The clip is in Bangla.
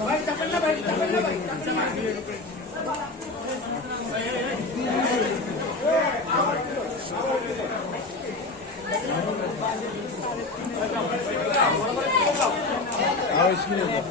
ভাই চাপেন না ভাই চাপেন না ভাই। Abi ismini yazalım.